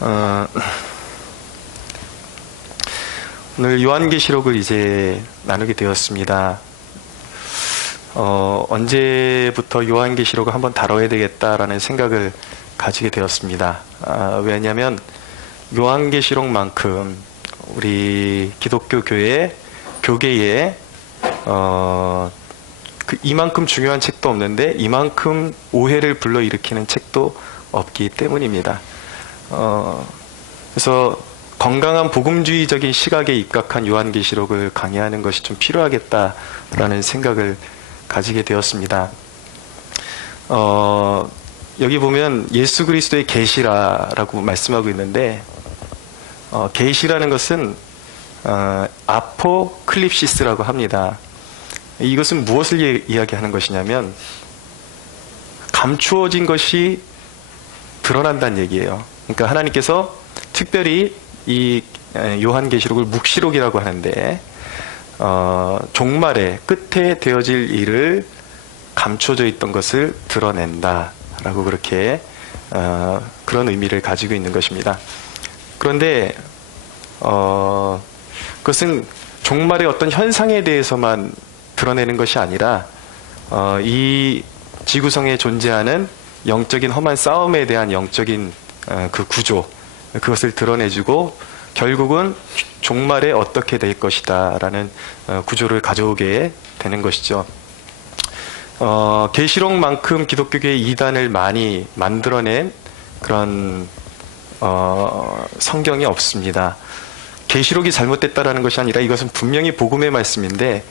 어, 오늘 요한계시록을 이제 나누게 되었습니다. 언제부터 요한계시록을 한번 다뤄야 되겠다라는 생각을 가지게 되었습니다. 왜냐하면 요한계시록만큼 우리 기독교 교계에 이만큼 중요한 책도 없는데 이만큼 오해를 불러일으키는 책도 없기 때문입니다. 그래서 건강한 복음주의적인 시각에 입각한 요한계시록을 강의하는 것이 좀 필요하겠다라는 생각을 가지게 되었습니다. 여기 보면 예수 그리스도의 계시라라고 말씀하고 있는데, 계시라는 것은 아포클립시스라고 합니다. 이것은 무엇을 이야기하는 것이냐면 감추어진 것이 드러난다는 얘기예요. 그러니까 하나님께서 특별히 이 요한계시록을 묵시록이라고 하는데 종말에 끝에 되어질 일을 감춰져 있던 것을 드러낸다라고 그렇게 그런 의미를 가지고 있는 것입니다. 그런데 그것은 종말의 어떤 현상에 대해서만 드러내는 것이 아니라 이 지구성에 존재하는 영적인 험한 싸움에 대한 영적인 그 구조, 그것을 드러내주고 결국은 종말에 어떻게 될 것이다 라는 구조를 가져오게 되는 것이죠. 계시록만큼 기독교계의 이단을 많이 만들어낸 그런 성경이 없습니다. 계시록이 잘못됐다라는 것이 아니라 이것은 분명히 복음의 말씀인데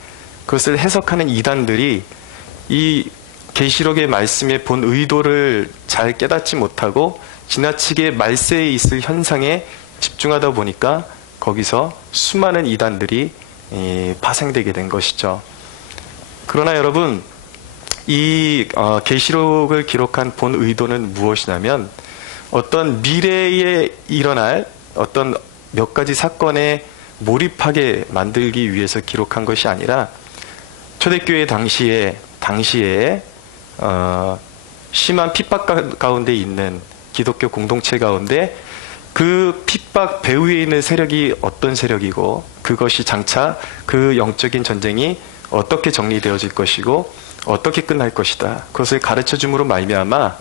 그것을 해석하는 이단들이 이 계시록의 말씀의 본 의도를 잘 깨닫지 못하고 지나치게 말세에 있을 현상에 집중하다 보니까 거기서 수많은 이단들이 파생되게 된 것이죠. 그러나 여러분, 이 계시록을 기록한 본 의도는 무엇이냐면 어떤 미래에 일어날 어떤 몇 가지 사건에 몰입하게 만들기 위해서 기록한 것이 아니라 초대교회 당시에 심한 핍박 가운데 있는 기독교 공동체 가운데 그 핍박 배후에 있는 세력이 어떤 세력이고 그것이 장차 그 영적인 전쟁이 어떻게 정리되어질 것이고 어떻게 끝날 것이다. 그것을 가르쳐줌으로 말미암아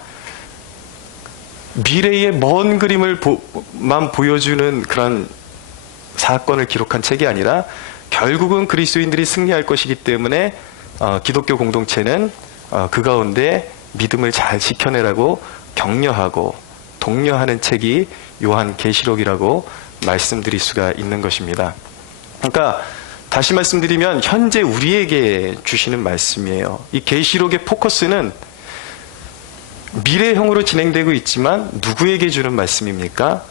미래의 먼 그림을만 보여주는 그런 사건을 기록한 책이 아니라 결국은 그리스도인들이 승리할 것이기 때문에 기독교 공동체는 그 가운데 믿음을 잘 지켜내라고 격려하고 독려하는 책이 요한계시록이라고 말씀드릴 수가 있는 것입니다. 그러니까 다시 말씀드리면 현재 우리에게 주시는 말씀이에요. 이 계시록의 포커스는 미래형으로 진행되고 있지만 누구에게 주는 말씀입니까?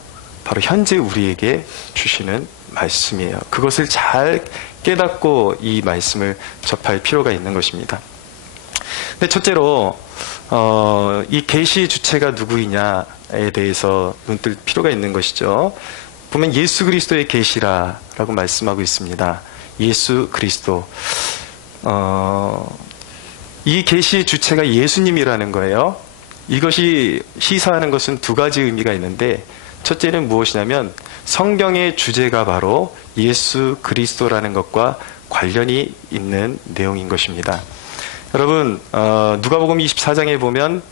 바로 현재 우리에게 주시는 말씀이에요. 그것을 잘 깨닫고 이 말씀을 접할 필요가 있는 것입니다. 근데 첫째로 이 계시의 주체가 누구이냐에 대해서 눈뜰 필요가 있는 것이죠. 보면 예수 그리스도의 계시라라고 말씀하고 있습니다. 예수 그리스도. 이 계시의 주체가 예수님이라는 거예요. 이것이 시사하는 것은 두 가지 의미가 있는데 첫째는 무엇이냐면 성경의 주제가 바로 예수 그리스도라는 것과 관련이 있는 내용인 것입니다. 여러분, 누가복음 24장에 보면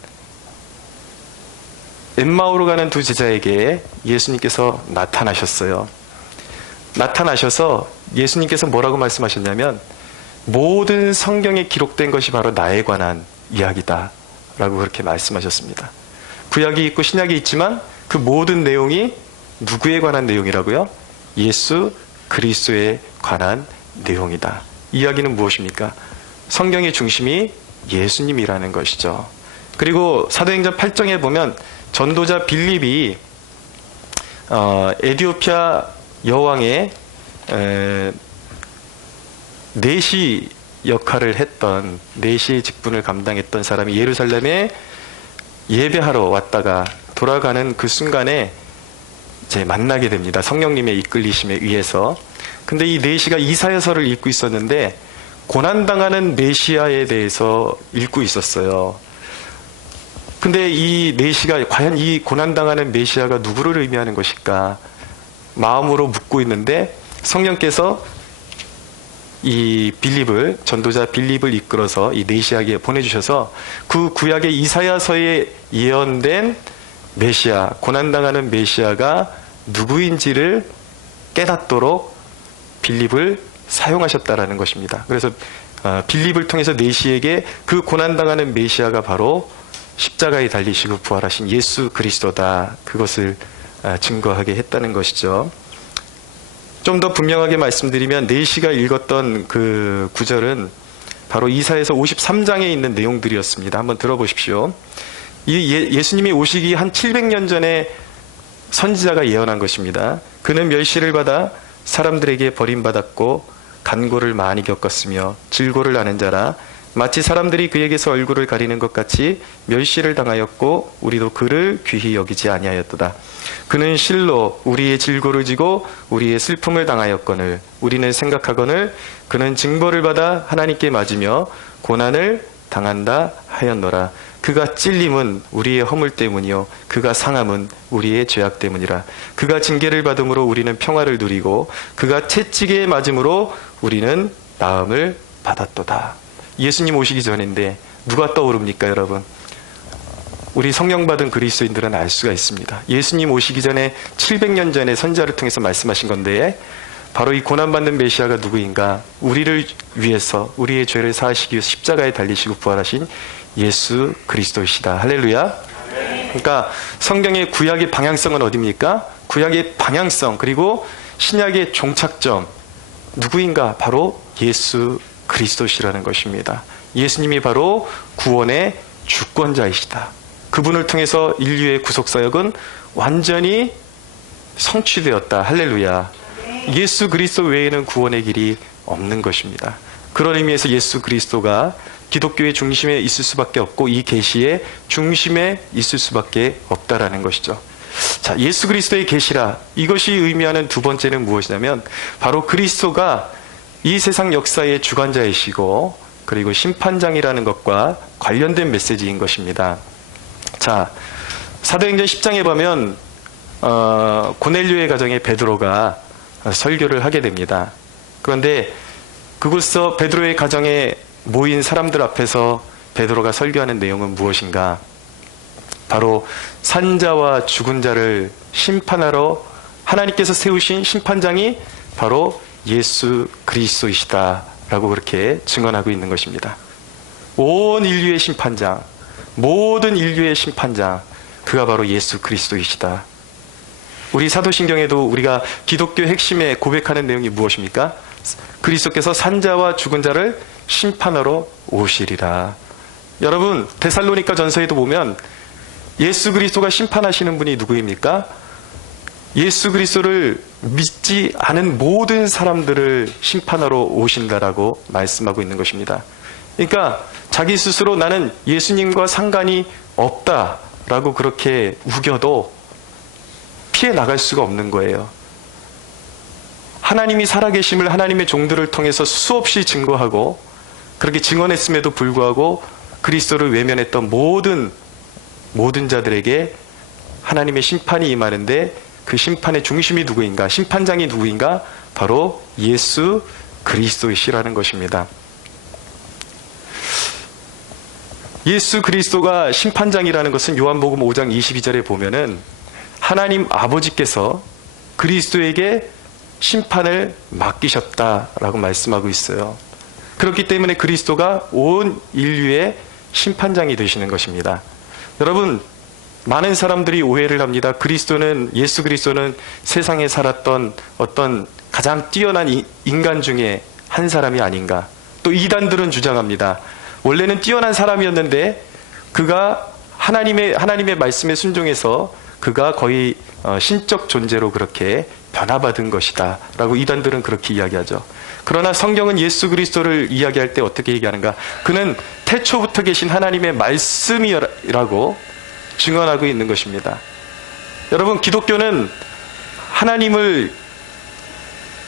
엠마오로 가는 두 제자에게 예수님께서 나타나셨어요. 나타나셔서 예수님께서 뭐라고 말씀하셨냐면 모든 성경에 기록된 것이 바로 나에 관한 이야기다 라고 그렇게 말씀하셨습니다. 구약이 있고 신약이 있지만 그 모든 내용이 누구에 관한 내용이라고요? 예수 그리스도에 관한 내용이다. 이야기는 무엇입니까? 성경의 중심이 예수님이라는 것이죠. 그리고 사도행전 8장에 보면 전도자 빌립이 에디오피아 여왕의 내시 역할을 했던 내시의 직분을 감당했던 사람이 예루살렘에 예배하러 왔다가 돌아가는 그 순간에 이제 만나게 됩니다. 성령님의 이끌리심에 의해서. 근데 이 내시가 이사야서를 읽고 있었는데 고난당하는 메시아에 대해서 읽고 있었어요. 근데 이 메시아가 과연 이 고난당하는 메시아가 누구를 의미하는 것일까? 마음으로 묻고 있는데 성령께서 이 빌립을, 전도자 빌립을 이끌어서 이 메시아에게 보내주셔서 그 구약의 이사야서에 예언된 메시아, 고난당하는 메시아가 누구인지를 깨닫도록 빌립을 사용하셨다라는 것입니다. 그래서 빌립을 통해서 메시아에게 그 고난당하는 메시아가 바로 십자가에 달리시고 부활하신 예수 그리스도다. 그것을 증거하게 했다는 것이죠. 좀 더 분명하게 말씀드리면 내시가 읽었던 그 구절은 바로 이사야서 53장에 있는 내용들이었습니다. 한번 들어보십시오. 예수님이 오시기 한 700년 전에 선지자가 예언한 것입니다. 그는 멸시를 받아 사람들에게 버림받았고 간고를 많이 겪었으며 질고를 아는 자라 마치 사람들이 그에게서 얼굴을 가리는 것 같이 멸시를 당하였고 우리도 그를 귀히 여기지 아니하였도다. 그는 실로 우리의 질고를 지고 우리의 슬픔을 당하였거늘 우리는 생각하거늘 그는 징벌을 받아 하나님께 맞으며 고난을 당한다 하였노라. 그가 찔림은 우리의 허물 때문이요 그가 상함은 우리의 죄악 때문이라. 그가 징계를 받음으로 우리는 평화를 누리고 그가 채찍에 맞음으로 우리는 나음을 받았도다. 예수님 오시기 전인데 누가 떠오릅니까, 여러분? 우리 성령 받은 그리스도인들은 알 수가 있습니다. 예수님 오시기 전에 700년 전에 선지자를 통해서 말씀하신 건데 바로 이 고난받는 메시아가 누구인가? 우리를 위해서 우리의 죄를 사하시기 위해서 십자가에 달리시고 부활하신 예수 그리스도이시다. 할렐루야. 그러니까 성경의 구약의 방향성은 어디입니까? 구약의 방향성 그리고 신약의 종착점 누구인가? 바로 예수 그리스도시라는 것입니다. 예수님이 바로 구원의 주권자이시다. 그분을 통해서 인류의 구속사역은 완전히 성취되었다. 할렐루야. 예수 그리스도 외에는 구원의 길이 없는 것입니다. 그런 의미에서 예수 그리스도가 기독교의 중심에 있을 수밖에 없고 이 계시의 중심에 있을 수밖에 없다라는 것이죠. 자, 예수 그리스도의 계시라. 이것이 의미하는 두 번째는 무엇이냐면 바로 그리스도가 이 세상 역사의 주관자이시고 그리고 심판장이라는 것과 관련된 메시지인 것입니다. 자, 사도행전 10장에 보면 고넬료의 가정에 베드로가 설교를 하게 됩니다. 그런데 그곳서 베드로의 가정에 모인 사람들 앞에서 베드로가 설교하는 내용은 무엇인가? 바로 산자와 죽은 자를 심판하러 하나님께서 세우신 심판장이 바로 예수 그리스도이시다라고 그렇게 증언하고 있는 것입니다. 온 인류의 심판장, 모든 인류의 심판장, 그가 바로 예수 그리스도이시다. 우리 사도신경에도 우리가 기독교 핵심에 고백하는 내용이 무엇입니까? 그리스도께서 산자와 죽은 자를 심판하러 오시리라. 여러분, 데살로니가 전서에도 보면 예수 그리스도가 심판하시는 분이 누구입니까? 예수 그리스도를 믿지 않은 모든 사람들을 심판하러 오신다라고 말씀하고 있는 것입니다. 그러니까 자기 스스로 나는 예수님과 상관이 없다라고 그렇게 우겨도 피해 나갈 수가 없는 거예요. 하나님이 살아계심을 하나님의 종들을 통해서 수없이 증거하고 그렇게 증언했음에도 불구하고 그리스도를 외면했던 모든 자들에게 하나님의 심판이 임하는데 그 심판의 중심이 누구인가? 심판장이 누구인가? 바로 예수 그리스도이시라는 것입니다. 예수 그리스도가 심판장이라는 것은 요한복음 5장 22절에 보면은 하나님 아버지께서 그리스도에게 심판을 맡기셨다라고 말씀하고 있어요. 그렇기 때문에 그리스도가 온 인류의 심판장이 되시는 것입니다. 여러분, 많은 사람들이 오해를 합니다. 예수 그리스도는 세상에 살았던 어떤 가장 뛰어난 인간 중에 한 사람이 아닌가. 또 이단들은 주장합니다. 원래는 뛰어난 사람이었는데 그가 하나님의 말씀에 순종해서 그가 거의 신적 존재로 그렇게 변화받은 것이다 라고 이단들은 그렇게 이야기하죠. 그러나 성경은 예수 그리스도를 이야기할 때 어떻게 얘기하는가? 그는 태초부터 계신 하나님의 말씀이라고 증언하고 있는 것입니다. 여러분, 기독교는 하나님을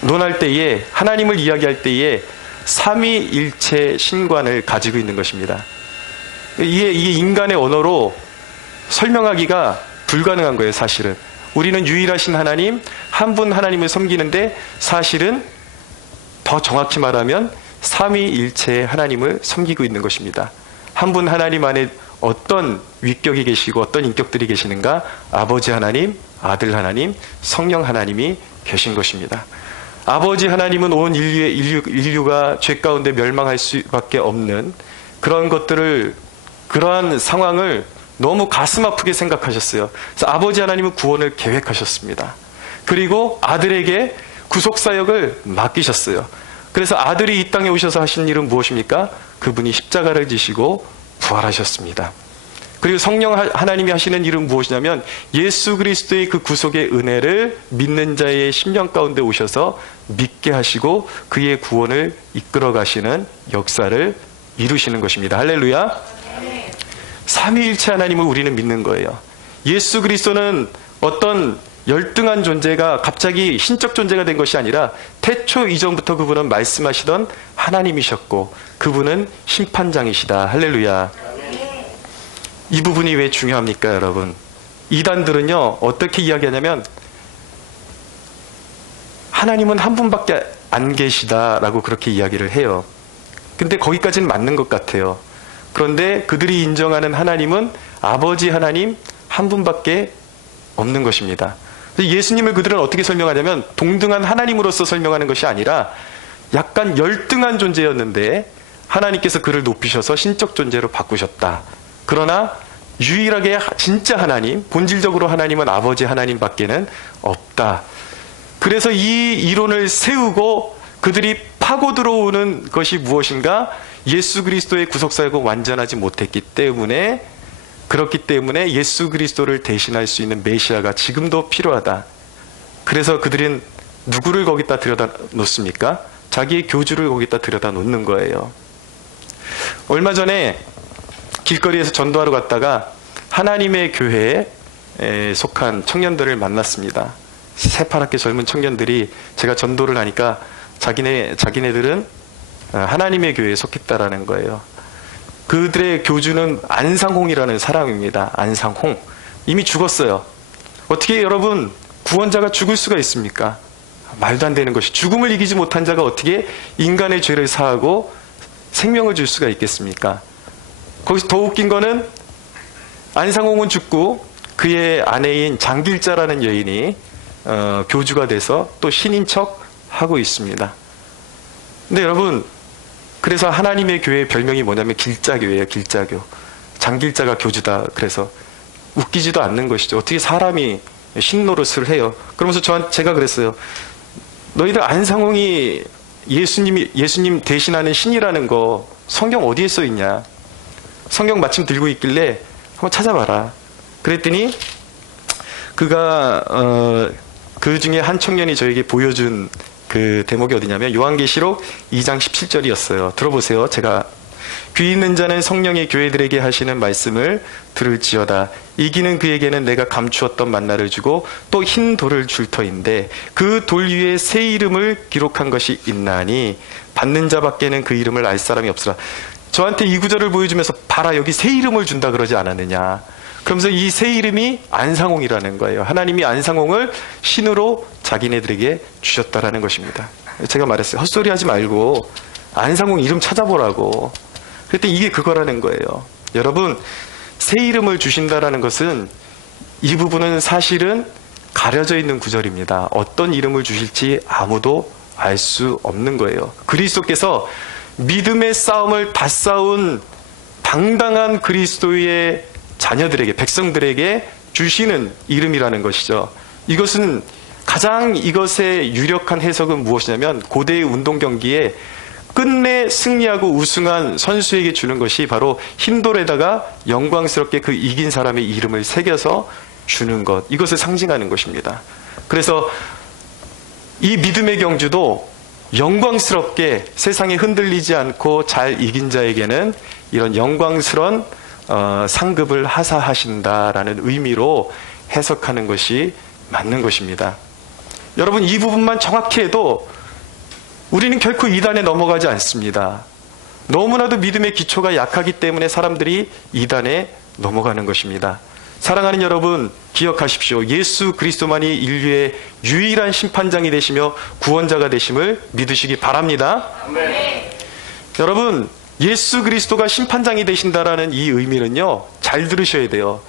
논할 때에, 하나님을 이야기할 때에 삼위일체 신관을 가지고 있는 것입니다. 이게 인간의 언어로 설명하기가 불가능한 거예요, 사실은. 우리는 유일하신 하나님, 한 분 하나님을 섬기는데 사실은 더 정확히 말하면 삼위일체의 하나님을 섬기고 있는 것입니다. 한 분 하나님 안에 어떤 위격이 계시고 어떤 인격들이 계시는가? 아버지 하나님, 아들 하나님, 성령 하나님이 계신 것입니다. 아버지 하나님은 온 인류가 죄 가운데 멸망할 수밖에 없는 그러한 상황을 너무 가슴 아프게 생각하셨어요. 그래서 아버지 하나님은 구원을 계획하셨습니다. 그리고 아들에게 구속사역을 맡기셨어요. 그래서 아들이 이 땅에 오셔서 하신 일은 무엇입니까? 그분이 십자가를 지시고 부활하셨습니다. 그리고 성령 하나님이 하시는 일은 무엇이냐면 예수 그리스도의 그 구속의 은혜를 믿는 자의 심령 가운데 오셔서 믿게 하시고 그의 구원을 이끌어 가시는 역사를 이루시는 것입니다. 할렐루야. 삼위일체 하나님을 우리는 믿는 거예요. 예수 그리스도는 어떤 열등한 존재가 갑자기 신적 존재가 된 것이 아니라 태초 이전부터 그분은 말씀하시던 하나님이셨고 그분은 심판장이시다. 할렐루야. 이 부분이 왜 중요합니까, 여러분? 이단들은요, 어떻게 이야기하냐면 하나님은 한 분밖에 안 계시다라고 그렇게 이야기를 해요. 근데 거기까지는 맞는 것 같아요. 그런데 그들이 인정하는 하나님은 아버지 하나님 한 분밖에 없는 것입니다. 예수님을 그들은 어떻게 설명하냐면 동등한 하나님으로서 설명하는 것이 아니라 약간 열등한 존재였는데 하나님께서 그를 높이셔서 신적 존재로 바꾸셨다. 그러나 유일하게 진짜 하나님, 본질적으로 하나님은 아버지 하나님밖에는 없다. 그래서 이 이론을 세우고 그들이 파고 들어오는 것이 무엇인가? 예수 그리스도의 구속사역은 완전하지 못했기 때문에, 그렇기 때문에 예수 그리스도를 대신할 수 있는 메시아가 지금도 필요하다. 그래서 그들은 누구를 거기다 들여다 놓습니까? 자기의 교주를 거기다 들여다 놓는 거예요. 얼마 전에 길거리에서 전도하러 갔다가 하나님의 교회에 속한 청년들을 만났습니다. 새파랗게 젊은 청년들이 제가 전도를 하니까 자기네들은 하나님의 교회에 속했다라는 거예요. 그들의 교주는 안상홍이라는 사람입니다. 안상홍. 이미 죽었어요. 어떻게 여러분 구원자가 죽을 수가 있습니까? 말도 안 되는 것이, 죽음을 이기지 못한 자가 어떻게 인간의 죄를 사하고 생명을 줄 수가 있겠습니까? 거기서 더 웃긴 거는 안상홍은 죽고 그의 아내인 장길자라는 여인이 교주가 돼서 또 신인 척 하고 있습니다. 근데 여러분, 그래서 하나님의 교회의 별명이 뭐냐면 길자교예요. 길자교. 장길자가 교주다. 그래서 웃기지도 않는 것이죠. 어떻게 사람이 신노릇을 해요. 그러면서 제가 그랬어요. 너희들 안상홍이 예수님 대신하는 신이라는 거 성경 어디에 써 있냐? 성경 마침 들고 있길래 한번 찾아봐라. 그랬더니 그가 그 중에 한 청년이 저에게 보여준 그 대목이 어디냐면 요한계시록 2장 17절이었어요. 들어보세요. 제가 귀 있는 자는 성령의 교회들에게 하시는 말씀을 들을지어다. 이기는 그에게는 내가 감추었던 만나를 주고 또 흰 돌을 줄 터인데 그 돌 위에 새 이름을 기록한 것이 있나니 받는 자밖에는 그 이름을 알 사람이 없으라. 저한테 이 구절을 보여주면서 봐라, 여기 새 이름을 준다 그러지 않았느냐. 그러면서 이 새 이름이 안상홍이라는 거예요. 하나님이 안상홍을 신으로 자기네들에게 주셨다라는 것입니다. 제가 말했어요. 헛소리 하지 말고 안상홍 이름 찾아보라고. 그랬더니 이게 그거라는 거예요. 여러분, 새 이름을 주신다라는 것은 이 부분은 사실은 가려져 있는 구절입니다. 어떤 이름을 주실지 아무도 알 수 없는 거예요. 그리스도께서 믿음의 싸움을 다 싸운 당당한 그리스도의 자녀들에게, 백성들에게 주시는 이름이라는 것이죠. 이것은 가장 이것의 유력한 해석은 무엇이냐면 고대의 운동 경기에 끝내 승리하고 우승한 선수에게 주는 것이 바로 흰돌에다가 영광스럽게 그 이긴 사람의 이름을 새겨서 주는 것, 이것을 상징하는 것입니다. 그래서 이 믿음의 경주도 영광스럽게 세상에 흔들리지 않고 잘 이긴 자에게는 이런 영광스러운 상급을 하사하신다라는 의미로 해석하는 것이 맞는 것입니다. 여러분, 이 부분만 정확히 해도 우리는 결코 이단에 넘어가지 않습니다. 너무나도 믿음의 기초가 약하기 때문에 사람들이 이단에 넘어가는 것입니다. 사랑하는 여러분, 기억하십시오. 예수 그리스도만이 인류의 유일한 심판장이 되시며 구원자가 되심을 믿으시기 바랍니다. 아멘. 여러분, 예수 그리스도가 심판장이 되신다라는 이 의미는요, 잘 들으셔야 돼요.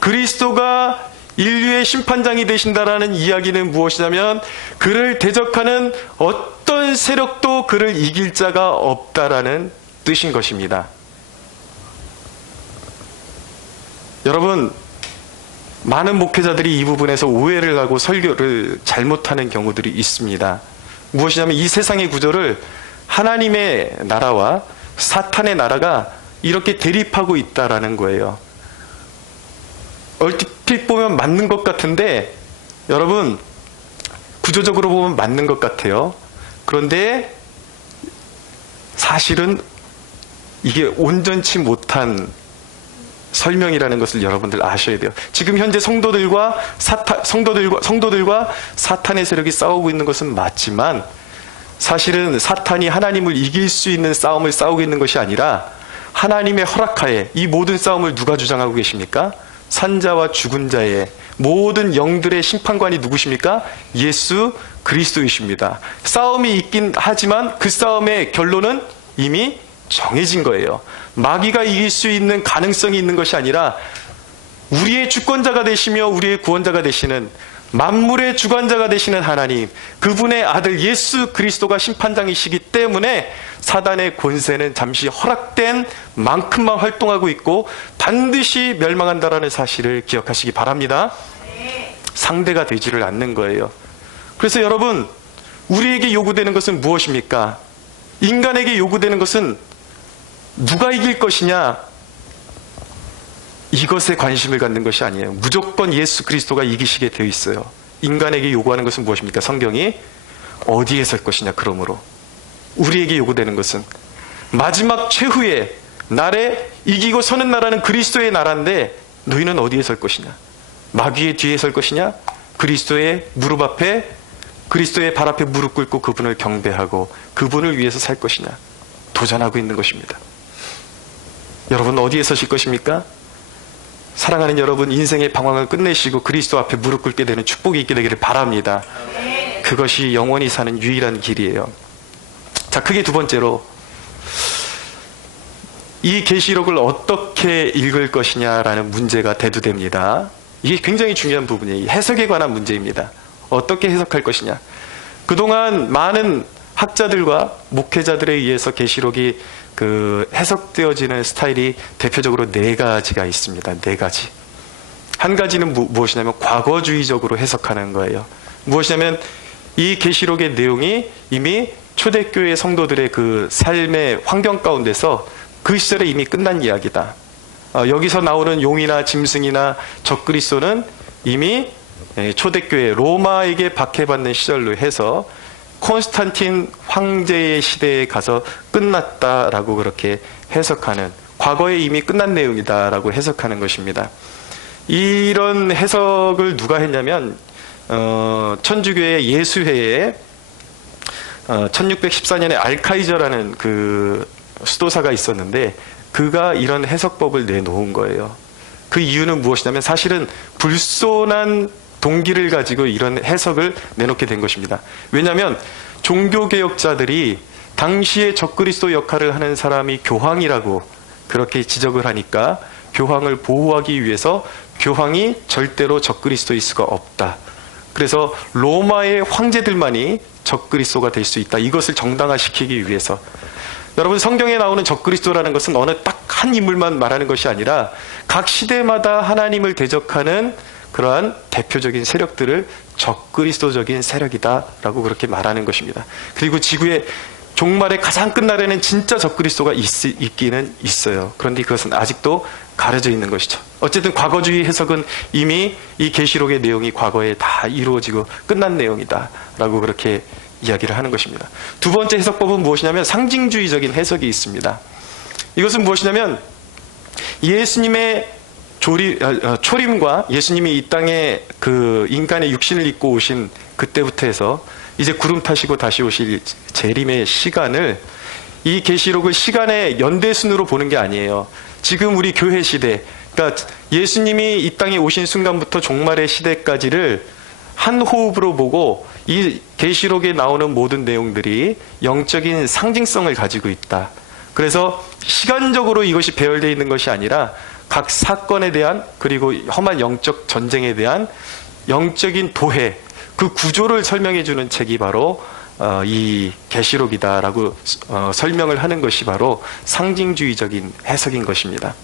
그리스도가 인류의 심판장이 되신다라는 이야기는 무엇이냐면, 그를 대적하는 어떤 세력도 그를 이길 자가 없다라는 뜻인 것입니다. 여러분, 많은 목회자들이 이 부분에서 오해를 하고 설교를 잘못하는 경우들이 있습니다. 무엇이냐면 이 세상의 구조를 하나님의 나라와 사탄의 나라가 이렇게 대립하고 있다라는 거예요. 얼핏 보면 맞는 것 같은데, 여러분, 구조적으로 보면 맞는 것 같아요. 그런데 사실은 이게 온전치 못한 설명이라는 것을 여러분들 아셔야 돼요. 지금 현재 성도들과 사탄의 세력이 싸우고 있는 것은 맞지만, 사실은 사탄이 하나님을 이길 수 있는 싸움을 싸우고 있는 것이 아니라 하나님의 허락하에 이 모든 싸움을 누가 주장하고 계십니까? 산자와 죽은 자의 모든 영들의 심판관이 누구십니까? 예수 그리스도이십니다. 싸움이 있긴 하지만 그 싸움의 결론은 이미 정해진 거예요. 마귀가 이길 수 있는 가능성이 있는 것이 아니라 우리의 주권자가 되시며 우리의 구원자가 되시는 만물의 주관자가 되시는 하나님, 그분의 아들 예수 그리스도가 심판장이시기 때문에 사단의 권세는 잠시 허락된 만큼만 활동하고 있고 반드시 멸망한다라는 사실을 기억하시기 바랍니다. 상대가 되지를 않는 거예요. 그래서 여러분, 우리에게 요구되는 것은 무엇입니까? 인간에게 요구되는 것은 누가 이길 것이냐, 이것에 관심을 갖는 것이 아니에요. 무조건 예수 그리스도가 이기시게 되어 있어요. 인간에게 요구하는 것은 무엇입니까? 성경이 어디에 설 것이냐. 그러므로 우리에게 요구되는 것은 마지막 최후의 날에 이기고 서는 나라는 그리스도의 나라인데, 너희는 어디에 설 것이냐? 마귀의 뒤에 설 것이냐? 그리스도의 무릎 앞에, 그리스도의 발 앞에 무릎 꿇고 그분을 경배하고 그분을 위해서 살 것이냐? 도전하고 있는 것입니다. 여러분, 어디에 서실 것입니까? 사랑하는 여러분, 인생의 방황을 끝내시고 그리스도 앞에 무릎 꿇게 되는 축복이 있게 되기를 바랍니다. 그것이 영원히 사는 유일한 길이에요. 자, 크게 두 번째로, 이 계시록을 어떻게 읽을 것이냐라는 문제가 대두됩니다. 이게 굉장히 중요한 부분이에요. 해석에 관한 문제입니다. 어떻게 해석할 것이냐. 그동안 많은 학자들과 목회자들에 의해서 계시록이 해석되어지는 스타일이 대표적으로 네 가지가 있습니다. 네 가지. 한 가지는 무엇이냐면 과거주의적으로 해석하는 거예요. 무엇이냐면 이 계시록의 내용이 이미 초대교회 성도들의 그 삶의 환경 가운데서 그 시절에 이미 끝난 이야기다. 여기서 나오는 용이나 짐승이나 적그리스도는 이미 초대교회 로마에게 박해받는 시절로 해서 콘스탄틴 황제의 시대에 가서 끝났다라고 그렇게 해석하는, 과거에 이미 끝난 내용이다라고 해석하는 것입니다. 이런 해석을 누가 했냐면 천주교의 예수회에 1614년에 알카이저라는 그 수도사가 있었는데, 그가 이런 해석법을 내놓은 거예요. 그 이유는 무엇이냐면 사실은 불손한 동기를 가지고 이런 해석을 내놓게 된 것입니다. 왜냐하면 종교개혁자들이 당시에 적그리스도 역할을 하는 사람이 교황이라고 그렇게 지적을 하니까 교황을 보호하기 위해서 교황이 절대로 적그리스도일 수가 없다. 그래서 로마의 황제들만이 적그리스도가 될 수 있다. 이것을 정당화시키기 위해서. 여러분, 성경에 나오는 적그리스도라는 것은 어느 딱 한 인물만 말하는 것이 아니라 각 시대마다 하나님을 대적하는 그러한 대표적인 세력들을 적그리스도적인 세력이다라고 그렇게 말하는 것입니다. 그리고 지구의 종말의 가장 끝날에는 진짜 적그리스도가 있기는 있어요. 그런데 그것은 아직도 가려져 있는 것이죠. 어쨌든 과거주의 해석은 이미 이 계시록의 내용이 과거에 다 이루어지고 끝난 내용이다라고 그렇게 이야기를 하는 것입니다. 두 번째 해석법은 무엇이냐면 상징주의적인 해석이 있습니다. 이것은 무엇이냐면 예수님의 초림과 예수님이 이 땅에 그 인간의 육신을 입고 오신 그때부터 해서 이제 구름 타시고 다시 오실 재림의 시간을, 이 계시록을 시간의 연대순으로 보는 게 아니에요. 지금 우리 교회 시대, 그러니까 예수님이 이 땅에 오신 순간부터 종말의 시대까지를 한 호흡으로 보고 이 계시록에 나오는 모든 내용들이 영적인 상징성을 가지고 있다. 그래서 시간적으로 이것이 배열되어 있는 것이 아니라 각 사건에 대한, 그리고 험한 영적 전쟁에 대한 영적인 도해, 그 구조를 설명해 주는 책이 바로 이 계시록이다라고 설명을 하는 것이 바로 상징주의적인 해석인 것입니다.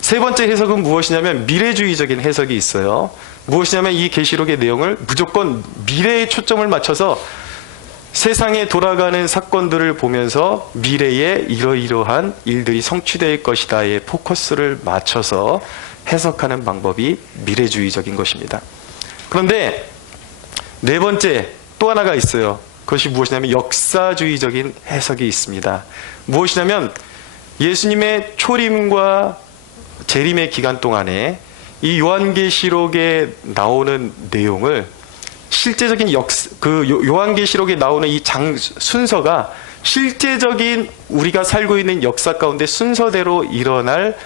세 번째 해석은 무엇이냐면 미래주의적인 해석이 있어요. 무엇이냐면 이 계시록의 내용을 무조건 미래에 초점을 맞춰서 세상에 돌아가는 사건들을 보면서 미래에 이러이러한 일들이 성취될 것이다에 포커스를 맞춰서 해석하는 방법이 미래주의적인 것입니다. 그런데 네 번째 또 하나가 있어요. 그것이 무엇이냐면 역사주의적인 해석이 있습니다. 무엇이냐면 예수님의 초림과 재림의 기간 동안에 이 요한계시록에 나오는 내용을 실제적인 요한계시록에 나오는 이 순서가 실제적인 우리가 살고 있는 역사 가운데 순서대로 일어날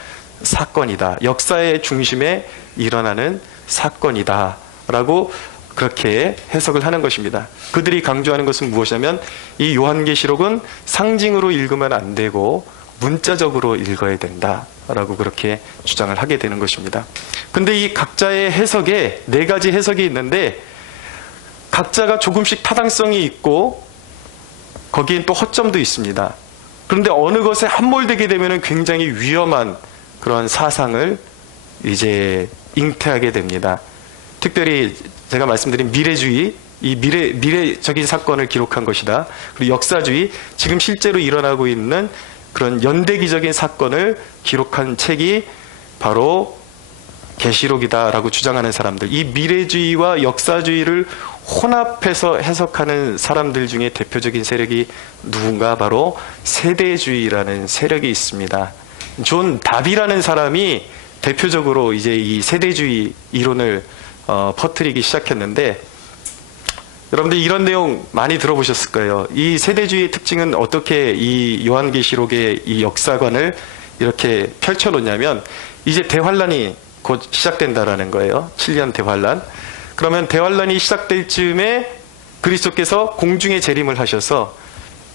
사건이다. 역사의 중심에 일어나는 사건이다. 라고 그렇게 해석을 하는 것입니다. 그들이 강조하는 것은 무엇이냐면 이 요한계시록은 상징으로 읽으면 안 되고 문자적으로 읽어야 된다라고 그렇게 주장을 하게 되는 것입니다. 근데 이 각자의 해석에 네 가지 해석이 있는데 각자가 조금씩 타당성이 있고 거기엔 또 허점도 있습니다. 그런데 어느 것에 함몰되게 되면 굉장히 위험한 그런 사상을 이제 잉태하게 됩니다. 특별히 제가 말씀드린 미래주의, 이 미래적인 사건을 기록한 것이다. 그리고 역사주의, 지금 실제로 일어나고 있는 그런 연대기적인 사건을 기록한 책이 바로 계시록이다라고 주장하는 사람들, 이 미래주의와 역사주의를 혼합해서 해석하는 사람들 중에 대표적인 세력이 누군가 바로 세대주의라는 세력이 있습니다. 존 답이라는 사람이 대표적으로 이제 이 세대주의 이론을 퍼뜨리기 시작했는데, 여러분들 이런 내용 많이 들어보셨을 거예요. 이 세대주의의 특징은 어떻게 이 요한계시록의 이 역사관을 이렇게 펼쳐놓냐면 이제 대환란이 곧 시작된다라는 거예요. 7년 대환란. 그러면 대환란이 시작될 즈음에 그리스도께서 공중에 재림을 하셔서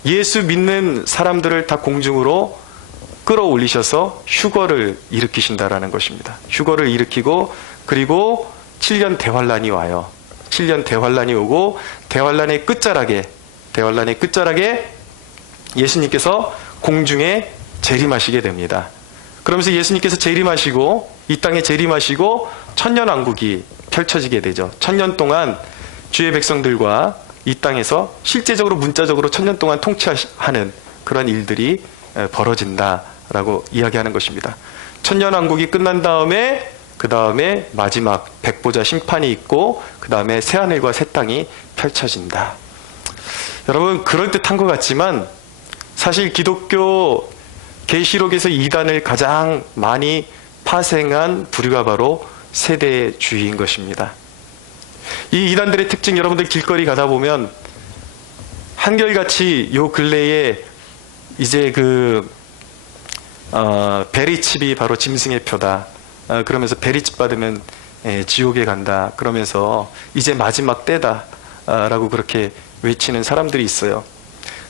예수 믿는 사람들을 다 공중으로 끌어올리셔서 휴거를 일으키신다라는 것입니다. 휴거를 일으키고 그리고 7년 대환란이 와요. 7년 대환란이 오고 대환란의 끝자락에 예수님께서 공중에 재림하시게 됩니다. 그러면서 예수님께서 재림하시고 이 땅에 재림하시고 천년왕국이 펼쳐지게 되죠. 1000년 동안 주의 백성들과 이 땅에서 실제적으로 문자적으로 1000년 동안 통치하는 그런 일들이 벌어진다라고 이야기하는 것입니다. 천년왕국이 끝난 다음에 그 다음에 마지막 백보자 심판이 있고 그 다음에 새하늘과 새 땅이 펼쳐진다. 여러분 그럴듯한 것 같지만 사실 기독교 계시록에서 이단을 가장 많이 파생한 부류가 바로 세대주의인 것입니다. 이 이단들의 특징, 여러분들 길거리 가다 보면 한결같이 요 근래에 이제 베리칩이 바로 짐승의 표다. 그러면서 베리칩 받으면 지옥에 간다. 그러면서 이제 마지막 때다. 라고 그렇게 외치는 사람들이 있어요.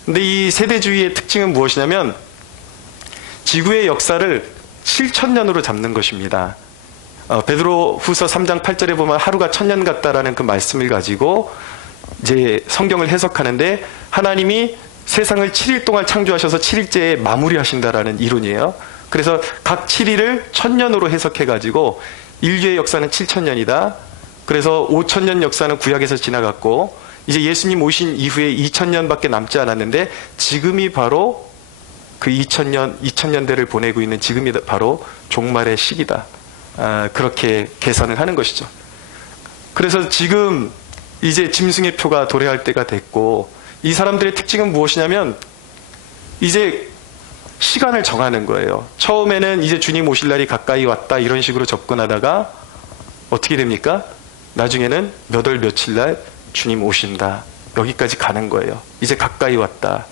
근데 이 세대주의의 특징은 무엇이냐면 지구의 역사를 7,000년으로 잡는 것입니다. 베드로 후서 3장 8절에 보면 하루가 1000년 같다라는 그 말씀을 가지고 이제 성경을 해석하는데 하나님이 세상을 7일 동안 창조하셔서 7일째에 마무리하신다라는 이론이에요. 그래서 각 7일을 1000년으로 해석해가지고 인류의 역사는 7000년이다. 그래서 5000년 역사는 구약에서 지나갔고 이제 예수님 오신 이후에 2000년밖에 남지 않았는데 지금이 바로 그 2000년대를 보내고 있는 지금이 바로 종말의 시기다. 그렇게 계산을 하는 것이죠. 그래서 지금 이제 짐승의 표가 도래할 때가 됐고 이 사람들의 특징은 무엇이냐면 이제 시간을 정하는 거예요. 처음에는 이제 주님 오실 날이 가까이 왔다 이런 식으로 접근하다가 어떻게 됩니까? 나중에는 몇 월 며칠 날 주님 오신다. 여기까지 가는 거예요. 이제 가까이 왔다.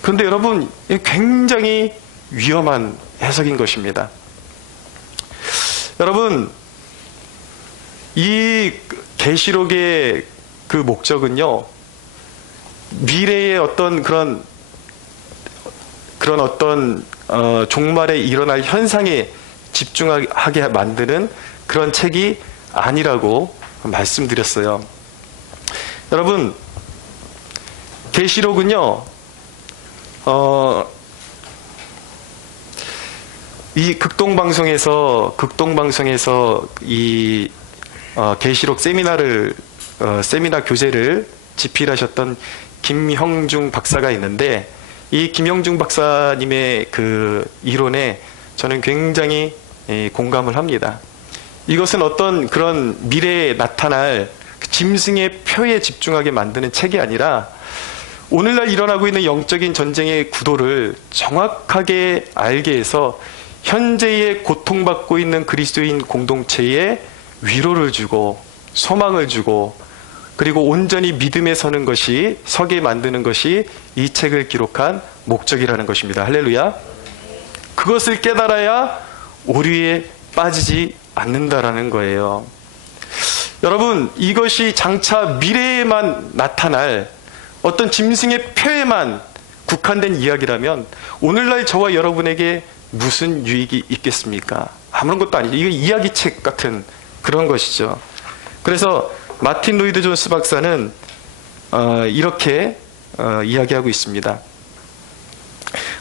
그런데 여러분 굉장히 위험한 해석인 것입니다. 여러분, 이 계시록의 그 목적은요, 미래의 어떤 그런 어떤 종말에 일어날 현상에 집중하게 만드는 그런 책이 아니라고 말씀드렸어요. 여러분, 계시록은요, 이 극동방송에서 이 계시록 세미나 교재를 집필하셨던 김형중 박사가 있는데, 이 김형중 박사님의 그 이론에 저는 굉장히 공감을 합니다. 이것은 어떤 그런 미래에 나타날 짐승의 표에 집중하게 만드는 책이 아니라, 오늘날 일어나고 있는 영적인 전쟁의 구도를 정확하게 알게 해서 현재의 고통받고 있는 그리스도인 공동체에 위로를 주고 소망을 주고, 그리고 온전히 믿음에 서게 만드는 것이 이 책을 기록한 목적이라는 것입니다. 할렐루야. 그것을 깨달아야 오류에 빠지지 않는다라는 거예요. 여러분, 이것이 장차 미래에만 나타날 어떤 짐승의 표에만 국한된 이야기라면 오늘날 저와 여러분에게 무슨 유익이 있겠습니까? 아무런 것도 아니죠. 이거 이야기책 같은 그런 것이죠. 그래서 마틴 로이드 존스 박사는 이렇게 이야기하고 있습니다.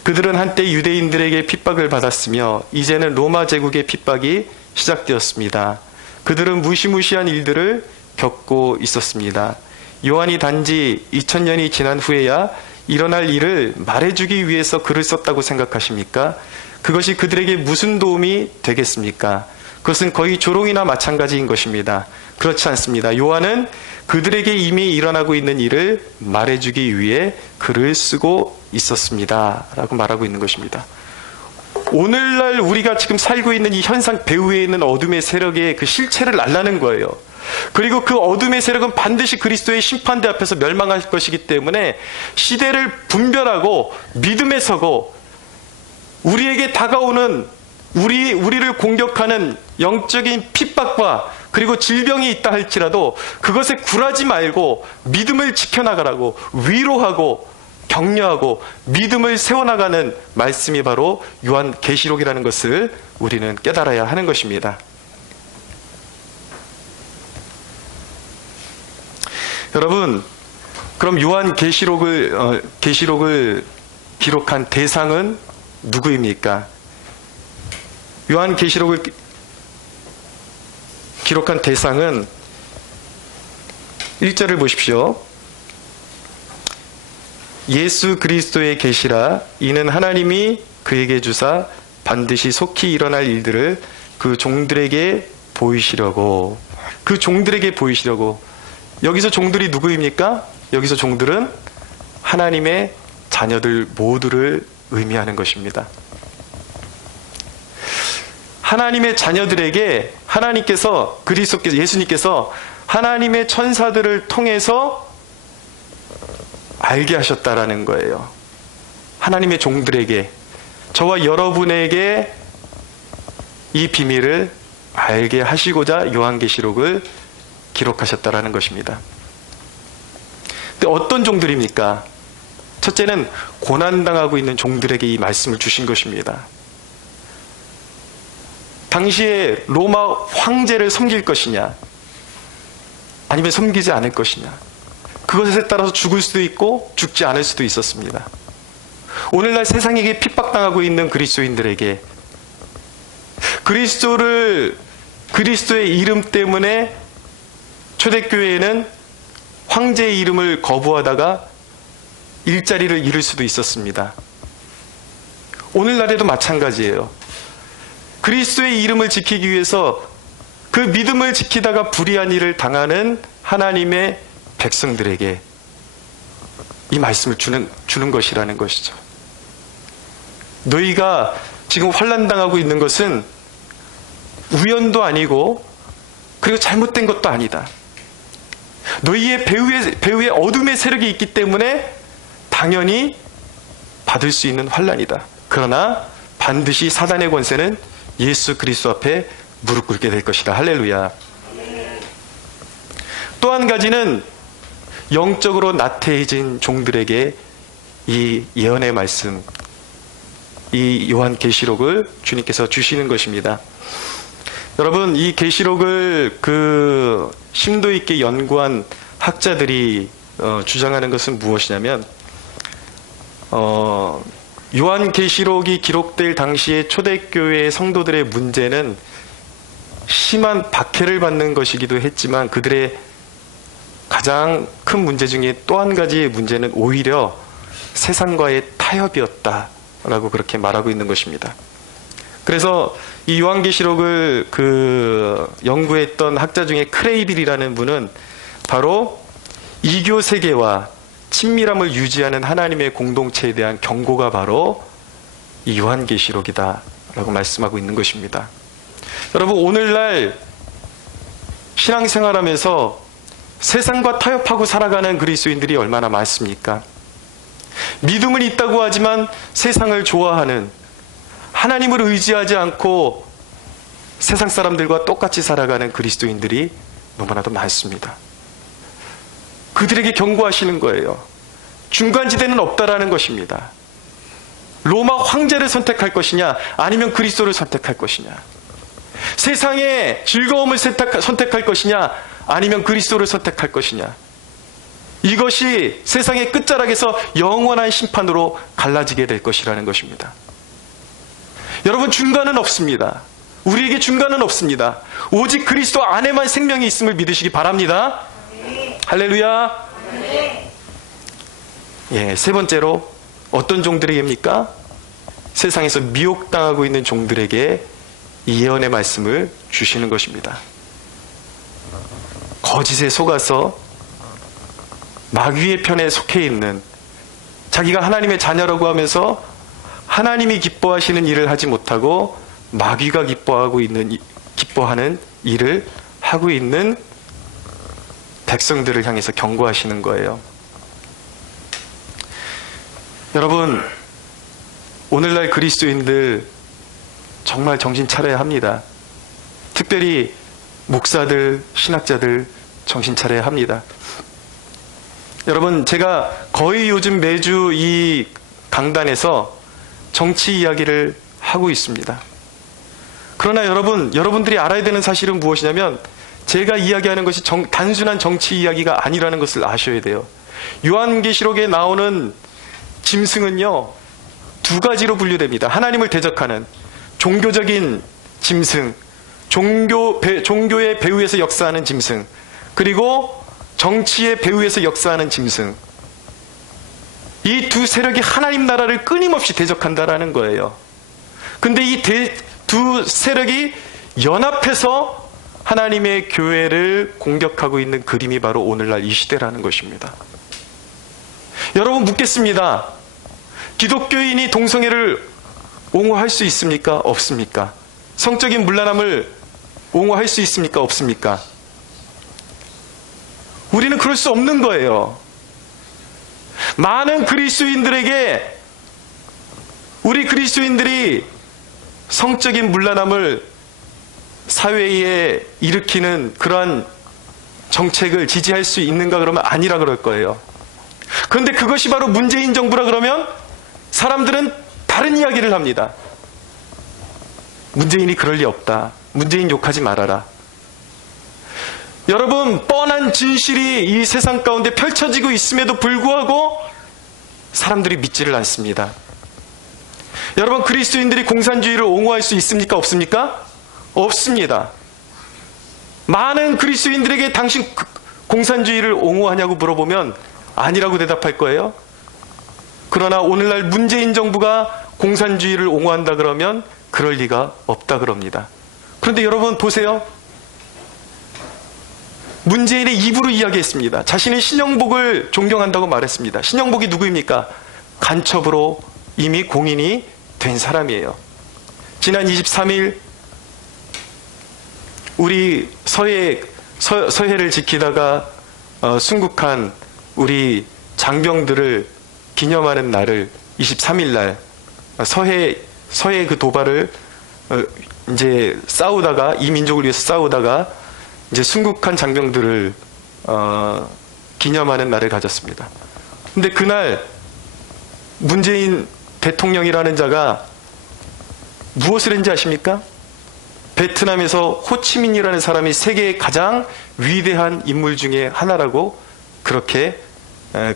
그들은 한때 유대인들에게 핍박을 받았으며 이제는 로마 제국의 핍박이 시작되었습니다. 그들은 무시무시한 일들을 겪고 있었습니다. 요한이 단지 2000년이 지난 후에야 일어날 일을 말해주기 위해서 글을 썼다고 생각하십니까? 그것이 그들에게 무슨 도움이 되겠습니까? 그것은 거의 조롱이나 마찬가지인 것입니다. 그렇지 않습니다. 요한은 그들에게 이미 일어나고 있는 일을 말해주기 위해 글을 쓰고 있었습니다. 라고 말하고 있는 것입니다. 오늘날 우리가 지금 살고 있는 이 현상 배후에 있는 어둠의 세력의 그 실체를 알라는 거예요. 그리고 그 어둠의 세력은 반드시 그리스도의 심판대 앞에서 멸망할 것이기 때문에 시대를 분별하고 믿음에 서고, 우리에게 다가오는 우리를 공격하는 영적인 핍박과 그리고 질병이 있다 할지라도 그것에 굴하지 말고 믿음을 지켜나가라고 위로하고 격려하고 믿음을 세워나가는 말씀이 바로 요한 계시록이라는 것을 우리는 깨달아야 하는 것입니다. 여러분, 그럼 요한 계시록을 기록한 대상은 누구입니까? 요한 계시록을 기록한 대상은 1절을 보십시오. 예수 그리스도의 계시라. 이는 하나님이 그에게 주사 반드시 속히 일어날 일들을 그 종들에게 보이시려고. 그 종들에게 보이시려고. 여기서 종들이 누구입니까? 여기서 종들은 하나님의 자녀들 모두를 의미하는 것입니다. 하나님의 자녀들에게 하나님께서, 그리스도께서, 예수님께서 하나님의 천사들을 통해서 알게 하셨다라는 거예요. 하나님의 종들에게, 저와 여러분에게 이 비밀을 알게 하시고자 요한계시록을 기록하셨다라는 것입니다. 근데 어떤 종들입니까? 첫째는 고난당하고 있는 종들에게 이 말씀을 주신 것입니다. 당시에 로마 황제를 섬길 것이냐, 아니면 섬기지 않을 것이냐, 그것에 따라서 죽을 수도 있고 죽지 않을 수도 있었습니다. 오늘날 세상에게 핍박당하고 있는 그리스도인들에게 그리스도의 이름 때문에 초대교회에는 황제의 이름을 거부하다가 일자리를 잃을 수도 있었습니다. 오늘날에도 마찬가지예요. 그리스도의 이름을 지키기 위해서 그 믿음을 지키다가 불의한 일을 당하는 하나님의 백성들에게 이 말씀을 주는 것이라는 것이죠. 너희가 지금 환난당하고 있는 것은 우연도 아니고 그리고 잘못된 것도 아니다. 너희의 배후에 어둠의 세력이 있기 때문에 당연히 받을 수 있는 환난이다. 그러나 반드시 사단의 권세는 예수 그리스도 앞에 무릎 꿇게 될 것이다. 할렐루야. 또 한 가지는 영적으로 나태해진 종들에게 이 예언의 말씀, 이 요한계시록을 주님께서 주시는 것입니다. 여러분, 이 계시록을 그 심도 있게 연구한 학자들이 주장하는 것은 무엇이냐면, 요한계시록이 기록될 당시에 초대교회의 성도들의 문제는 심한 박해를 받는 것이기도 했지만, 그들의 가장 큰 문제 중에 또 한 가지의 문제는 오히려 세상과의 타협이었다라고 그렇게 말하고 있는 것입니다. 그래서 이 요한계시록을 연구했던 학자 중에 크레이빌이라는 분은 바로 이교 세계와 친밀함을 유지하는 하나님의 공동체에 대한 경고가 바로 이 요한계시록이다라고 말씀하고 있는 것입니다. 여러분, 오늘날 신앙생활하면서 세상과 타협하고 살아가는 그리스도인들이 얼마나 많습니까? 믿음은 있다고 하지만 세상을 좋아하는, 하나님을 의지하지 않고 세상 사람들과 똑같이 살아가는 그리스도인들이 너무나도 많습니다. 그들에게 경고하시는 거예요. 중간지대는 없다라는 것입니다. 로마 황제를 선택할 것이냐, 아니면 그리스도를 선택할 것이냐. 세상의 즐거움을 선택할 것이냐, 아니면 그리스도를 선택할 것이냐. 이것이 세상의 끝자락에서 영원한 심판으로 갈라지게 될 것이라는 것입니다. 여러분, 중간은 없습니다. 우리에게 중간은 없습니다. 오직 그리스도 안에만 생명이 있음을 믿으시기 바랍니다. 할렐루야. 예, 세 번째로 어떤 종들에게입니까? 세상에서 미혹당하고 있는 종들에게 이 예언의 말씀을 주시는 것입니다. 거짓에 속아서 마귀의 편에 속해 있는, 자기가 하나님의 자녀라고 하면서 하나님이 기뻐하시는 일을 하지 못하고 마귀가 기뻐하는 일을 하고 있는 백성들을 향해서 경고하시는 거예요. 여러분, 오늘날 그리스도인들 정말 정신 차려야 합니다. 특별히 목사들, 신학자들 정신 차려야 합니다. 여러분, 제가 거의 요즘 매주 이 강단에서 정치 이야기를 하고 있습니다. 그러나 여러분들이 알아야 되는 사실은 무엇이냐면, 제가 이야기하는 것이 단순한 정치 이야기가 아니라는 것을 아셔야 돼요. 요한계시록에 나오는 짐승은요, 두 가지로 분류됩니다. 하나님을 대적하는 종교적인 짐승, 종교의 배후에서 역사하는 짐승, 그리고 정치의 배후에서 역사하는 짐승. 이 두 세력이 하나님 나라를 끊임없이 대적한다라는 거예요. 근데 이 두 세력이 연합해서 하나님의 교회를 공격하고 있는 그림이 바로 오늘날 이 시대라는 것입니다. 여러분, 묻겠습니다. 기독교인이 동성애를 옹호할 수 있습니까? 없습니까? 성적인 문란함을 옹호할 수 있습니까? 없습니까? 우리는 그럴 수 없는 거예요. 많은 그리스도인들에게, 우리 그리스도인들이 성적인 문란함을 사회에 일으키는 그러한 정책을 지지할 수 있는가 그러면 아니라 그럴 거예요. 그런데 그것이 바로 문재인 정부라 그러면 사람들은 다른 이야기를 합니다. 문재인이 그럴 리 없다. 문재인 욕하지 말아라. 여러분, 뻔한 진실이 이 세상 가운데 펼쳐지고 있음에도 불구하고 사람들이 믿지를 않습니다. 여러분, 그리스도인들이 공산주의를 옹호할 수 있습니까? 없습니까? 없습니다. 많은 그리스도인들에게 당신 공산주의를 옹호하냐고 물어보면 아니라고 대답할 거예요. 그러나 오늘날 문재인 정부가 공산주의를 옹호한다 그러면 그럴 리가 없다 그럽니다. 그런데 여러분 보세요. 문재인의 입으로 이야기했습니다. 자신의 신영복을 존경한다고 말했습니다. 신영복이 누구입니까? 간첩으로 이미 공인이 된 사람이에요. 지난 23일 우리 서해를 지키다가 순국한 우리 장병들을 기념하는 날을 23일 날 서해 그 도발을 이제 싸우다가, 이 민족을 위해서 싸우다가 이제 순국한 장병들을 기념하는 날을 가졌습니다. 근데 그날 문재인 대통령이라는 자가 무엇을 했는지 아십니까? 베트남에서 호치민이라는 사람이 세계의 가장 위대한 인물 중에 하나라고 그렇게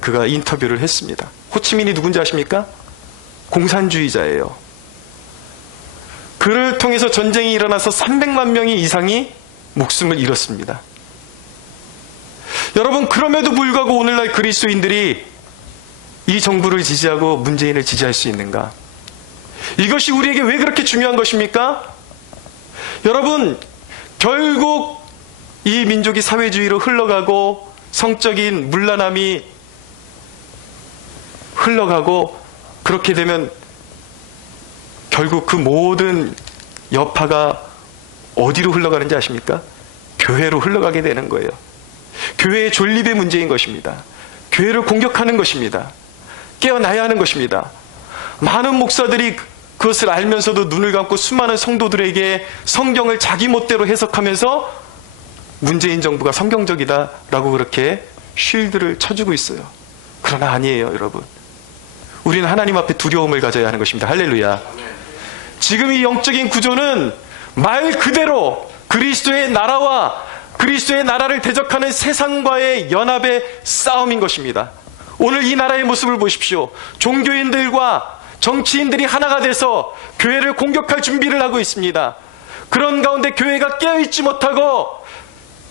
그가 인터뷰를 했습니다. 호치민이 누군지 아십니까? 공산주의자예요. 그를 통해서 전쟁이 일어나서 300만 명이 이상이 목숨을 잃었습니다. 여러분, 그럼에도 불구하고 오늘날 그리스도인들이 이 정부를 지지하고 문재인을 지지할 수 있는가? 이것이 우리에게 왜 그렇게 중요한 것입니까? 여러분, 결국 이 민족이 사회주의로 흘러가고 성적인 문란함이 흘러가고 그렇게 되면 결국 그 모든 여파가 어디로 흘러가는지 아십니까? 교회로 흘러가게 되는 거예요. 교회의 존립의 문제인 것입니다. 교회를 공격하는 것입니다. 깨어나야 하는 것입니다. 많은 목사들이 그것을 알면서도 눈을 감고 수많은 성도들에게 성경을 자기 멋대로 해석하면서 문재인 정부가 성경적이다라고 그렇게 쉴드를 쳐주고 있어요. 그러나 아니에요, 여러분. 우리는 하나님 앞에 두려움을 가져야 하는 것입니다. 할렐루야. 지금 이 영적인 구조는 말 그대로 그리스도의 나라와 그리스도의 나라를 대적하는 세상과의 연합의 싸움인 것입니다. 오늘 이 나라의 모습을 보십시오. 종교인들과 정치인들이 하나가 돼서 교회를 공격할 준비를 하고 있습니다. 그런 가운데 교회가 깨어있지 못하고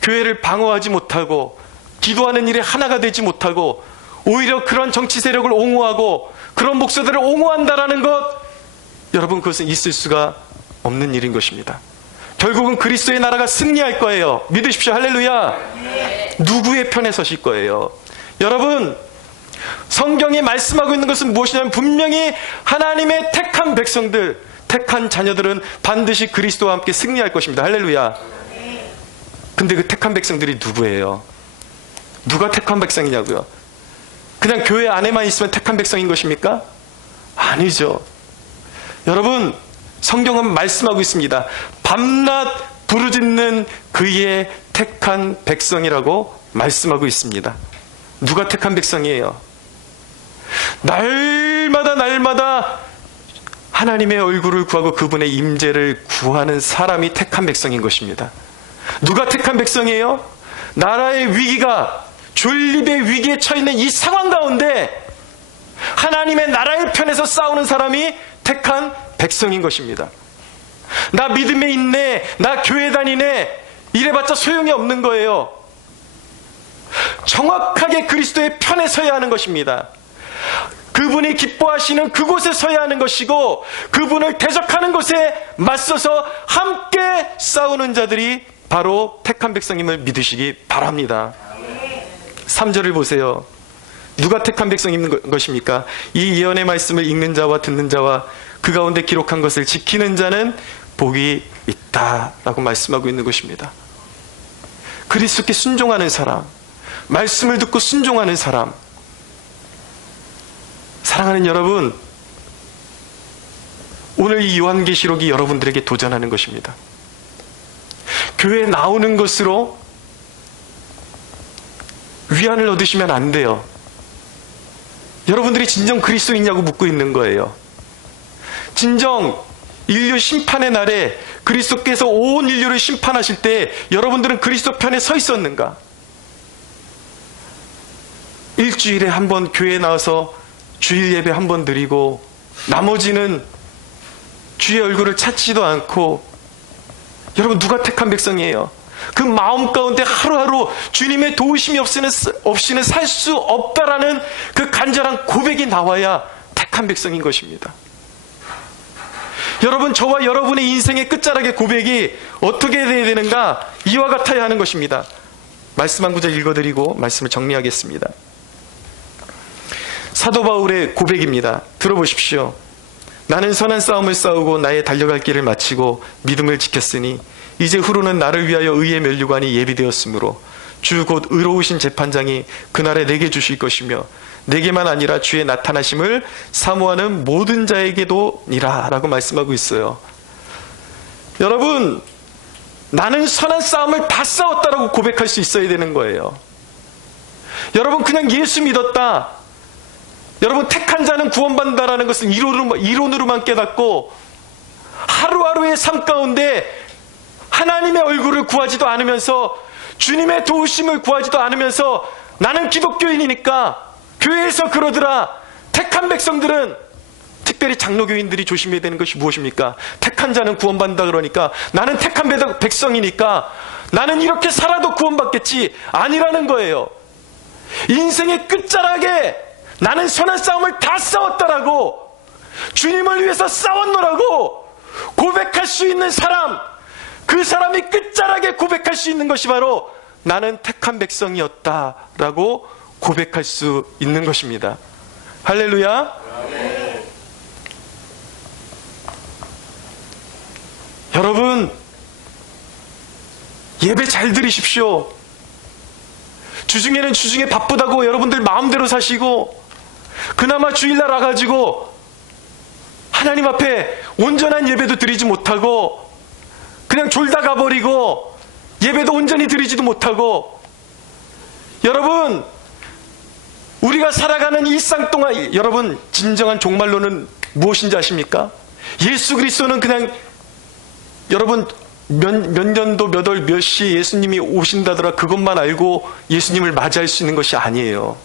교회를 방어하지 못하고 기도하는 일에 하나가 되지 못하고 오히려 그런 정치 세력을 옹호하고 그런 목사들을 옹호한다라는 것, 여러분, 그것은 있을 수가 없는 일인 것입니다. 결국은 그리스도의 나라가 승리할 거예요. 믿으십시오. 할렐루야. 누구의 편에 서실 거예요? 여러분, 성경이 말씀하고 있는 것은 무엇이냐면 분명히 하나님의 택한 백성들, 택한 자녀들은 반드시 그리스도와 함께 승리할 것입니다. 할렐루야. 근데 그 택한 백성들이 누구예요? 누가 택한 백성이냐고요? 그냥 교회 안에만 있으면 택한 백성인 것입니까? 아니죠. 여러분, 성경은 말씀하고 있습니다. 밤낮 부르짖는 그의 택한 백성이라고 말씀하고 있습니다. 누가 택한 백성이에요? 날마다 하나님의 얼굴을 구하고 그분의 임재를 구하는 사람이 택한 백성인 것입니다. 누가 택한 백성이에요? 나라의 위기가, 존립의 위기에 처해있는 이 상황 가운데 하나님의 나라의 편에서 싸우는 사람이 택한 백성인 것입니다. 나 믿음에 있네, 나 교회 다니네, 이래봤자 소용이 없는 거예요. 정확하게 그리스도의 편에 서야 하는 것입니다. 그분이 기뻐하시는 그곳에 서야 하는 것이고, 그분을 대적하는 곳에 맞서서 함께 싸우는 자들이 바로 택한 백성임을 믿으시기 바랍니다. 3절을 보세요. 누가 택한 백성인 것입니까? 이 예언의 말씀을 읽는 자와 듣는 자와 그 가운데 기록한 것을 지키는 자는 복이 있다라고 말씀하고 있는 것입니다. 그리스도께 순종하는 사람, 말씀을 듣고 순종하는 사람. 사랑하는 여러분, 오늘 이 요한계시록이 여러분들에게 도전하는 것입니다. 교회에 나오는 것으로 위안을 얻으시면 안 돼요. 여러분들이 진정 그리스도이냐고 묻고 있는 거예요. 진정 인류 심판의 날에 그리스도께서 온 인류를 심판하실 때 여러분들은 그리스도 편에 서 있었는가? 일주일에 한 번 교회에 나와서 주일 예배 한 번 드리고 나머지는 주의 얼굴을 찾지도 않고, 여러분, 누가 택한 백성이에요? 그 마음 가운데 하루하루 주님의 도우심이 없이는 살 수 없다라는 그 간절한 고백이 나와야 택한 백성인 것입니다. 여러분, 저와 여러분의 인생의 끝자락의 고백이 어떻게 되어야 되는가? 이와 같아야 하는 것입니다. 말씀 한 구절 읽어드리고 말씀을 정리하겠습니다. 사도 바울의 고백입니다. 들어보십시오. 나는 선한 싸움을 싸우고 나의 달려갈 길을 마치고 믿음을 지켰으니 이제 후로는 나를 위하여 의의 면류관이 예비되었으므로 주 곧 의로우신 재판장이 그날에 내게 주실 것이며 내게만 아니라 주의 나타나심을 사모하는 모든 자에게도니라 라고 말씀하고 있어요. 여러분, 나는 선한 싸움을 다 싸웠다라고 고백할 수 있어야 되는 거예요. 여러분, 그냥 예수 믿었다, 여러분, 택한 자는 구원받는다라는 것은 이론으로만 깨닫고 하루하루의 삶 가운데 하나님의 얼굴을 구하지도 않으면서, 주님의 도우심을 구하지도 않으면서, 나는 기독교인이니까 교회에서 그러더라. 택한 백성들은, 특별히 장로교인들이 조심해야 되는 것이 무엇입니까? 택한 자는 구원받는다 그러니까 나는 택한 백성이니까 나는 이렇게 살아도 구원받겠지. 아니라는 거예요. 인생의 끝자락에 나는 선한 싸움을 다 싸웠다라고, 주님을 위해서 싸웠노라고 고백할 수 있는 사람, 그 사람이 끝자락에 고백할 수 있는 것이 바로 나는 택한 백성이었다라고 고백할 수 있는 것입니다. 할렐루야. 여러분, 예배 잘 드리십시오. 주중에는 주중에 바쁘다고 여러분들 마음대로 사시고, 그나마 주일날 와가지고 하나님 앞에 온전한 예배도 드리지 못하고 그냥 졸다 가버리고 예배도 온전히 드리지도 못하고, 여러분, 우리가 살아가는 일상 동안, 여러분, 진정한 종말론은 무엇인지 아십니까? 예수 그리스도는 그냥, 여러분, 몇 년도 몇 월 몇 시에 예수님이 오신다더라 그것만 알고 예수님을 맞이할 수 있는 것이 아니에요.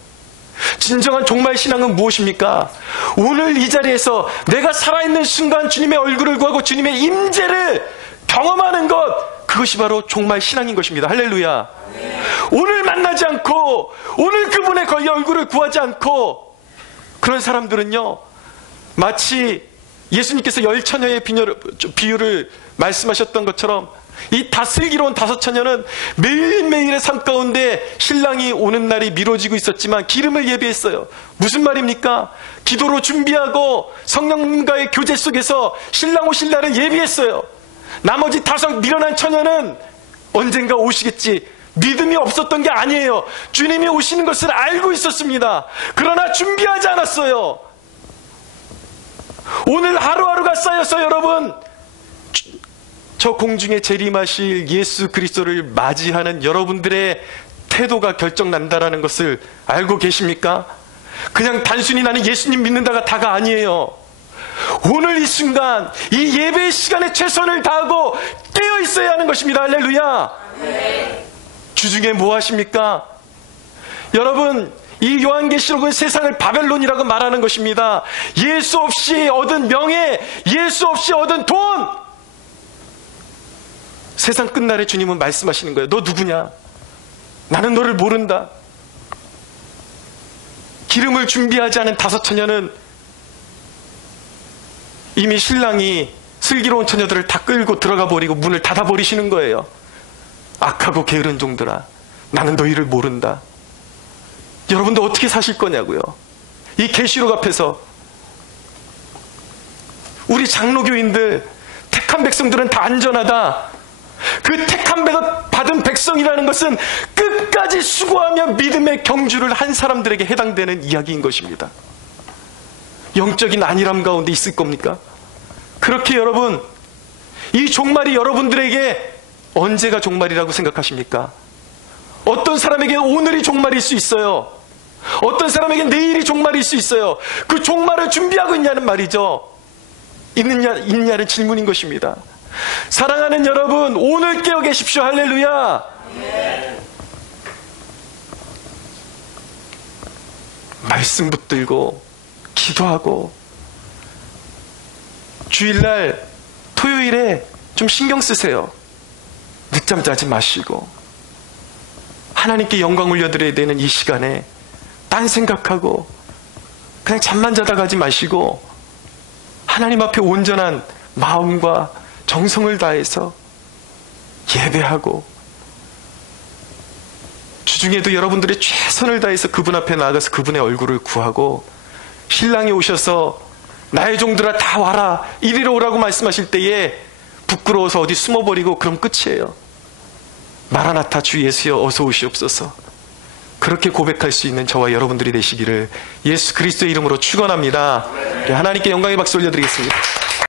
진정한 종말 신앙은 무엇입니까? 오늘 이 자리에서 내가 살아있는 순간 주님의 얼굴을 구하고 주님의 임재를 경험하는 것, 그것이 바로 종말 신앙인 것입니다. 할렐루야. 오늘 만나지 않고 오늘 그분의 거의 얼굴을 구하지 않고, 그런 사람들은요, 마치 예수님께서 열처녀의 비유를 말씀하셨던 것처럼 이 슬기로운 5처녀는 매일매일의 삶 가운데 신랑이 오는 날이 미뤄지고 있었지만 기름을 예비했어요. 무슨 말입니까? 기도로 준비하고 성령님과의 교제 속에서 신랑 오실 날을 예비했어요. 나머지 5 미련한 처녀는 언젠가 오시겠지, 믿음이 없었던 게 아니에요. 주님이 오시는 것을 알고 있었습니다. 그러나 준비하지 않았어요. 오늘 하루하루가 쌓여서 여러분, 저 공중에 재림하실 예수 그리스도를 맞이하는 여러분들의 태도가 결정난다라는 것을 알고 계십니까? 그냥 단순히 나는 예수님 믿는다가 다가 아니에요. 오늘 이 순간, 이 예배의 시간에 최선을 다하고 깨어 있어야 하는 것입니다. 할렐루야. 주중에 뭐 하십니까? 여러분, 이 요한계시록은 세상을 바벨론이라고 말하는 것입니다. 예수 없이 얻은 명예, 예수 없이 얻은 돈. 세상 끝날에 주님은 말씀하시는 거예요. 너 누구냐? 나는 너를 모른다. 기름을 준비하지 않은 5처녀는 이미 신랑이 슬기로운 처녀들을 다 끌고 들어가 버리고 문을 닫아 버리시는 거예요. 악하고 게으른 종들아, 나는 너희를 모른다. 여러분들 어떻게 사실 거냐고요. 이 계시록 앞에서 우리 장로교인들, 택한 백성들은 다 안전하다. 그 택한 받은 백성이라는 것은 끝까지 수고하며 믿음의 경주를 한 사람들에게 해당되는 이야기인 것입니다. 영적인 안일함 가운데 있을 겁니까? 그렇게 여러분, 이 종말이 여러분들에게 언제가 종말이라고 생각하십니까? 어떤 사람에게 오늘이 종말일 수 있어요. 어떤 사람에게 내일이 종말일 수 있어요. 그 종말을 준비하고 있냐는 말이죠. 있느냐는 질문인 것입니다. 사랑하는 여러분, 오늘 깨어 계십시오. 할렐루야. 말씀 붙들고 기도하고, 주일날 토요일에 좀 신경 쓰세요. 늦잠 자지 마시고 하나님께 영광 올려드려야 되는 이 시간에 딴 생각하고 그냥 잠만 자다 가지 마시고 하나님 앞에 온전한 마음과 정성을 다해서 예배하고, 주중에도 여러분들의 최선을 다해서 그분 앞에 나아가서 그분의 얼굴을 구하고, 신랑이 오셔서 나의 종들아 다 와라, 이리로 오라고 말씀하실 때에 부끄러워서 어디 숨어버리고 그럼 끝이에요. 마라나타 주 예수여 어서 오시옵소서. 그렇게 고백할 수 있는 저와 여러분들이 되시기를 예수 그리스도의 이름으로 축원합니다. 하나님께 영광의 박수 올려드리겠습니다.